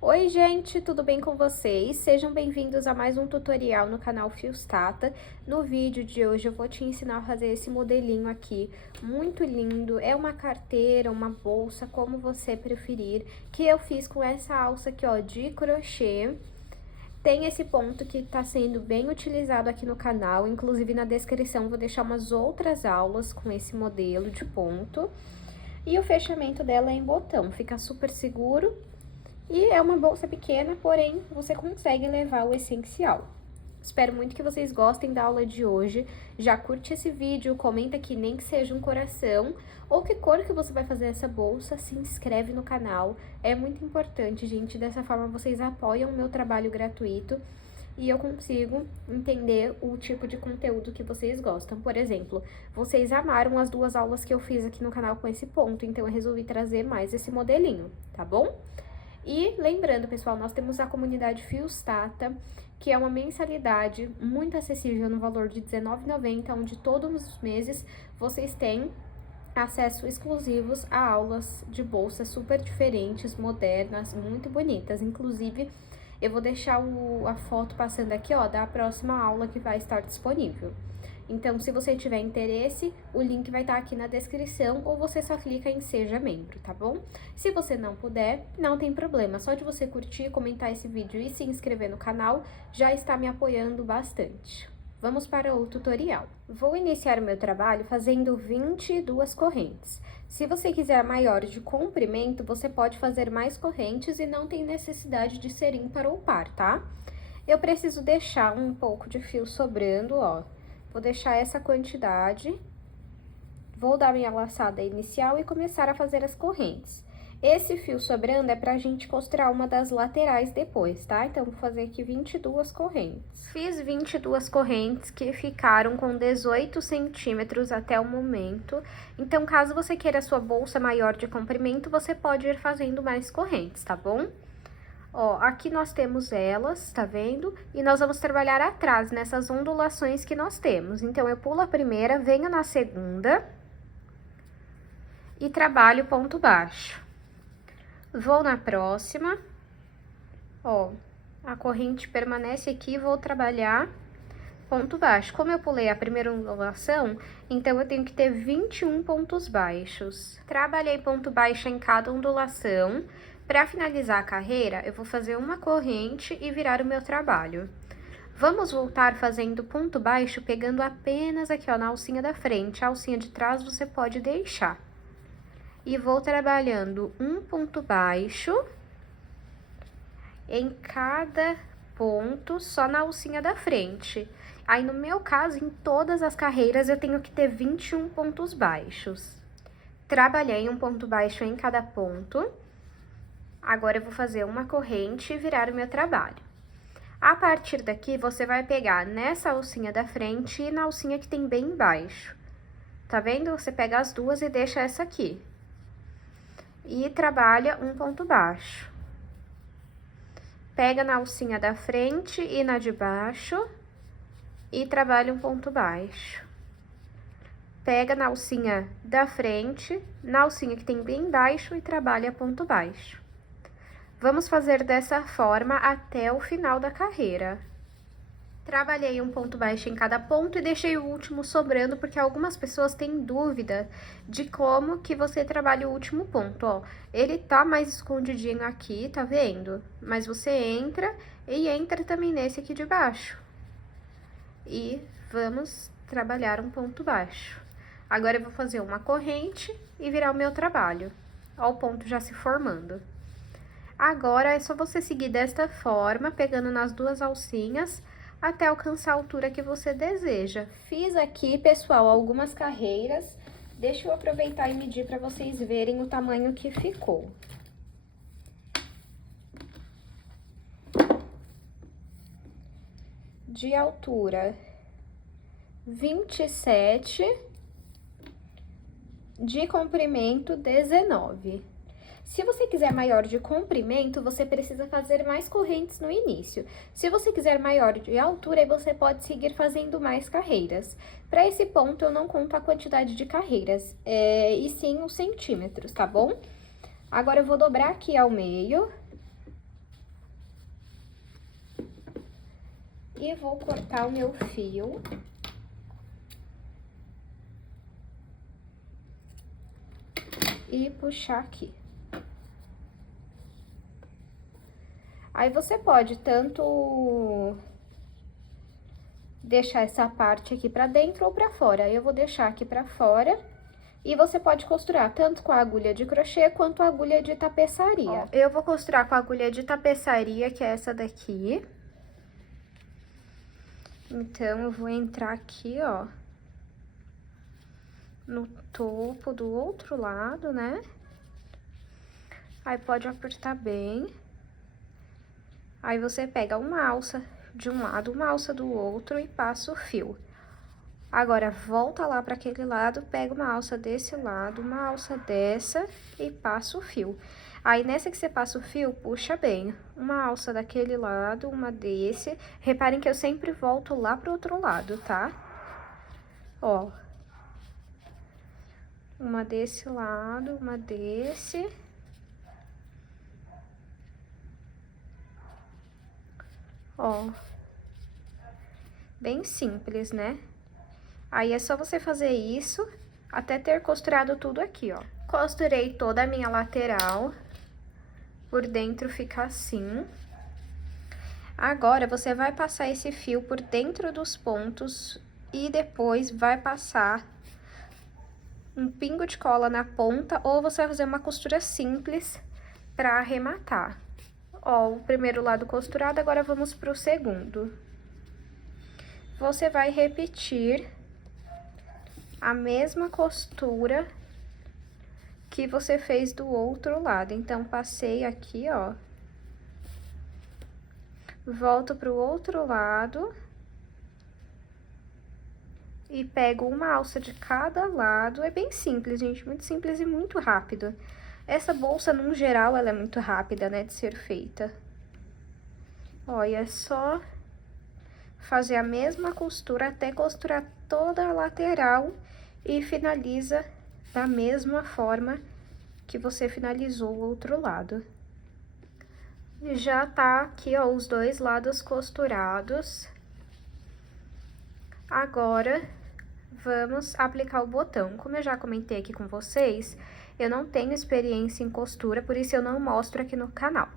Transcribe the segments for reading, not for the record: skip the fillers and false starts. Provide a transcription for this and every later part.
Oi gente, tudo bem com vocês? Sejam bem-vindos a mais um tutorial no canal Fios Tata. No vídeo de hoje eu vou te ensinar a fazer esse modelinho aqui, muito lindo. É uma carteira, uma bolsa, como você preferir, que eu fiz com essa alça aqui, ó, de crochê. Tem esse ponto que tá sendo bem utilizado aqui no canal, inclusive na descrição vou deixar umas outras aulas com esse modelo de ponto. E o fechamento dela é em botão, fica super seguro. E é uma bolsa pequena, porém, você consegue levar o essencial. Espero muito que vocês gostem da aula de hoje. Já curte esse vídeo, comenta aqui nem que seja um coração, ou que cor que você vai fazer essa bolsa, se inscreve no canal. É muito importante, gente, dessa forma vocês apoiam o meu trabalho gratuito e eu consigo entender o tipo de conteúdo que vocês gostam. Por exemplo, vocês amaram as duas aulas que eu fiz aqui no canal com esse ponto, então eu resolvi trazer mais esse modelinho, tá bom? E lembrando, pessoal, nós temos a comunidade Fios Tata, que é uma mensalidade muito acessível no valor de R$19,90, onde todos os meses vocês têm acesso exclusivos a aulas de bolsa super diferentes, modernas, muito bonitas. Inclusive, eu vou deixar a foto passando aqui, ó, da próxima aula que vai estar disponível. Então, se você tiver interesse, o link vai estar aqui na descrição ou você só clica em Seja Membro, tá bom? Se você não puder, não tem problema, só de você curtir, comentar esse vídeo e se inscrever no canal, já está me apoiando bastante. Vamos para o tutorial. Vou iniciar o meu trabalho fazendo 22 correntes. Se você quiser maior de comprimento, você pode fazer mais correntes e não tem necessidade de ser ímpar ou par, tá? Eu preciso deixar um pouco de fio sobrando, ó. Vou deixar essa quantidade, vou dar minha laçada inicial e começar a fazer as correntes. Esse fio sobrando é pra gente costurar uma das laterais depois, tá? Então, vou fazer aqui 22 correntes. Fiz 22 correntes que ficaram com 18 centímetros até o momento. Então, caso você queira a sua bolsa maior de comprimento, você pode ir fazendo mais correntes, tá bom? Ó, aqui nós temos elas, tá vendo? E nós vamos trabalhar atrás, nessas ondulações que nós temos. Então, eu pulo a primeira, venho na segunda e trabalho ponto baixo. Vou na próxima, ó, a corrente permanece aqui, vou trabalhar ponto baixo. Como eu pulei a primeira ondulação, então eu tenho que ter 21 pontos baixos. Trabalhei ponto baixo em cada ondulação. Para finalizar a carreira, eu vou fazer uma corrente e virar o meu trabalho. Vamos voltar fazendo ponto baixo, pegando apenas aqui, ó, na alcinha da frente. A alcinha de trás você pode deixar. E vou trabalhando um ponto baixo em cada ponto, só na alcinha da frente. Aí, no meu caso, em todas as carreiras, eu tenho que ter 21 pontos baixos. Trabalhei um ponto baixo em cada ponto. Agora, eu vou fazer uma corrente e virar o meu trabalho. A partir daqui, você vai pegar nessa alcinha da frente e na alcinha que tem bem embaixo. Tá vendo? Você pega as duas e deixa essa aqui. E trabalha um ponto baixo. Pega na alcinha da frente e na de baixo e trabalha um ponto baixo. Pega na alcinha da frente, na alcinha que tem bem embaixo e trabalha ponto baixo. Vamos fazer dessa forma até o final da carreira. Trabalhei um ponto baixo em cada ponto e deixei o último sobrando, porque algumas pessoas têm dúvida de como que você trabalha o último ponto, ó. Ele tá mais escondidinho aqui, tá vendo? Mas você entra e entra também nesse aqui de baixo. E vamos trabalhar um ponto baixo. Agora, eu vou fazer uma corrente e virar o meu trabalho. Ó, o ponto já se formando. Agora, é só você seguir desta forma, pegando nas duas alcinhas, até alcançar a altura que você deseja. Fiz aqui, pessoal, algumas carreiras. Deixa eu aproveitar e medir para vocês verem o tamanho que ficou. De altura, 27, de comprimento, 19. Se você quiser maior de comprimento, você precisa fazer mais correntes no início. Se você quiser maior de altura, aí você pode seguir fazendo mais carreiras. Para esse ponto, eu não conto a quantidade de carreiras, e sim os centímetros, tá bom? Agora, eu vou dobrar aqui ao meio. E vou cortar o meu fio. E puxar aqui. Aí você pode tanto deixar essa parte aqui pra dentro ou pra fora. Eu vou deixar aqui pra fora. E você pode costurar tanto com a agulha de crochê quanto a agulha de tapeçaria. Ó, eu vou costurar com a agulha de tapeçaria, que é essa daqui. Então, eu vou entrar aqui, ó, no topo do outro lado, né? Aí, pode apertar bem. Aí, você pega uma alça de um lado, uma alça do outro e passa o fio. Agora, volta lá para aquele lado, pega uma alça desse lado, uma alça dessa e passa o fio. Aí, nessa que você passa o fio, puxa bem. Uma alça daquele lado, uma desse. Reparem que eu sempre volto lá pro outro lado, tá? Ó. Uma desse lado, uma desse. Ó. Bem simples, né? Aí, é só você fazer isso até ter costurado tudo aqui, ó. Costurei toda a minha lateral. Por dentro fica assim. Agora, você vai passar esse fio por dentro dos pontos e depois vai passar um pingo de cola na ponta ou você vai fazer uma costura simples pra arrematar. Ó, o primeiro lado costurado, agora vamos pro segundo. Você vai repetir a mesma costura que você fez do outro lado. Então, passei aqui, ó. Volto pro outro lado. E pego uma alça de cada lado. É bem simples, gente, muito simples e muito rápido. Essa bolsa, no geral, ela é muito rápida, né, de ser feita. Ó, e é só fazer a mesma costura até costurar toda a lateral e finaliza da mesma forma que você finalizou o outro lado. Já tá aqui, ó, os dois lados costurados. Agora, vamos aplicar o botão. Como eu já comentei aqui com vocês, eu não tenho experiência em costura, por isso eu não mostro aqui no canal.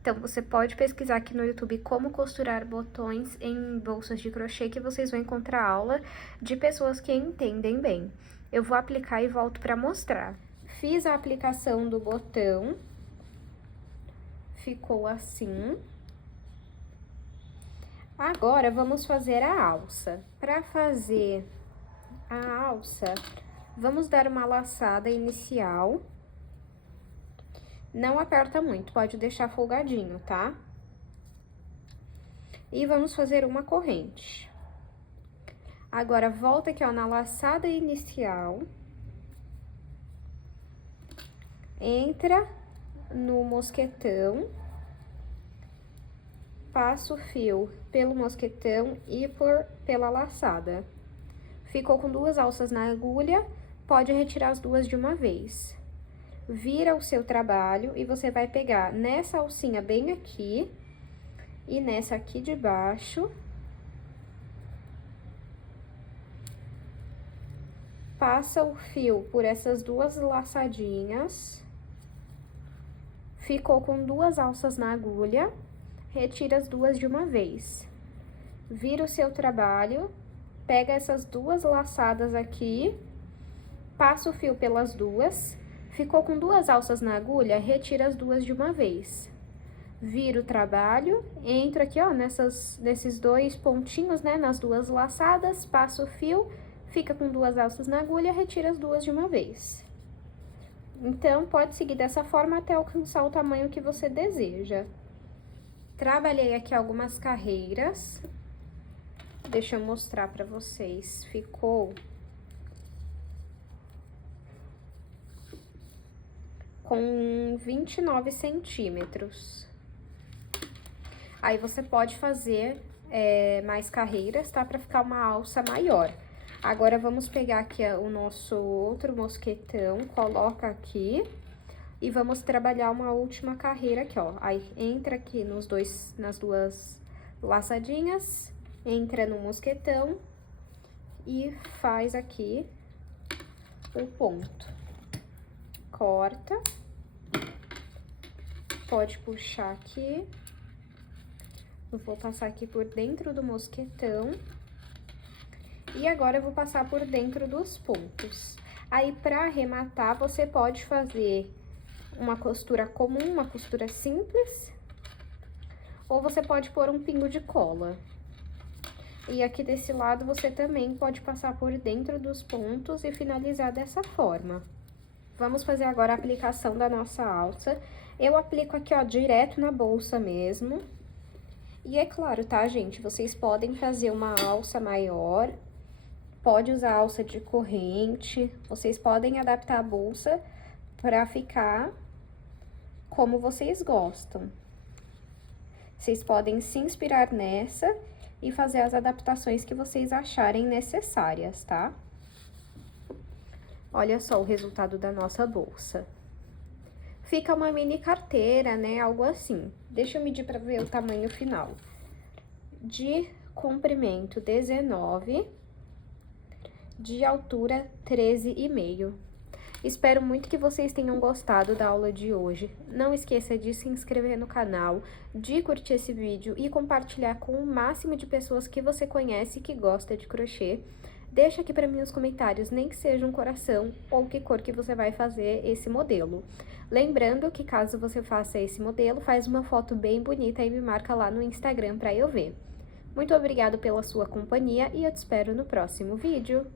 Então, você pode pesquisar aqui no YouTube como costurar botões em bolsas de crochê, que vocês vão encontrar aula de pessoas que entendem bem. Eu vou aplicar e volto pra mostrar. Fiz a aplicação do botão. Ficou assim. Agora, vamos fazer a alça. Para fazer a alça, vamos dar uma laçada inicial. Não aperta muito, pode deixar folgadinho, tá? E vamos fazer uma corrente. Agora, volta aqui, ó, na laçada inicial. Entra no mosquetão. Passa o fio pelo mosquetão e pela laçada. Ficou com duas alças na agulha, pode retirar as duas de uma vez. Vira o seu trabalho e você vai pegar nessa alcinha bem aqui e nessa aqui de baixo. Passa o fio por essas duas laçadinhas. Ficou com duas alças na agulha, retira as duas de uma vez. Vira o seu trabalho, pega essas duas laçadas aqui, passa o fio pelas duas. Ficou com duas alças na agulha, retira as duas de uma vez. Vira o trabalho, entra aqui, ó, nesses dois pontinhos, né, nas duas laçadas, passa o fio, fica com duas alças na agulha, retira as duas de uma vez. Então, pode seguir dessa forma até alcançar o tamanho que você deseja. Trabalhei aqui algumas carreiras. Deixa eu mostrar pra vocês. Ficou com 29 centímetros. Aí, você pode fazer mais carreiras, tá? Pra ficar uma alça maior. Agora, vamos pegar aqui o nosso outro mosquetão, coloca aqui e vamos trabalhar uma última carreira aqui, ó. Aí, entra aqui nas duas laçadinhas, entra no mosquetão e faz aqui o ponto. Corta, pode puxar aqui. Eu vou passar aqui por dentro do mosquetão. E agora eu vou passar por dentro dos pontos. Aí, pra arrematar, você pode fazer uma costura comum, uma costura simples, ou você pode pôr um pingo de cola. E aqui desse lado, você também pode passar por dentro dos pontos e finalizar dessa forma. Vamos fazer agora a aplicação da nossa alça. Eu aplico aqui, ó, direto na bolsa mesmo. E é claro, tá, gente? Vocês podem fazer uma alça maior, pode usar alça de corrente, vocês podem adaptar a bolsa pra ficar como vocês gostam. Vocês podem se inspirar nessa e fazer as adaptações que vocês acharem necessárias, tá? Olha só o resultado da nossa bolsa. Fica uma mini carteira, né? Algo assim. Deixa eu medir pra ver o tamanho final. De comprimento 19, de altura 13,5. Espero muito que vocês tenham gostado da aula de hoje. Não esqueça de se inscrever no canal, de curtir esse vídeo e compartilhar com o máximo de pessoas que você conhece que gosta de crochê. Deixa aqui para mim nos comentários, nem que seja um coração ou que cor que você vai fazer esse modelo. Lembrando que caso você faça esse modelo, faz uma foto bem bonita e me marca lá no Instagram para eu ver. Muito obrigada pela sua companhia e eu te espero no próximo vídeo.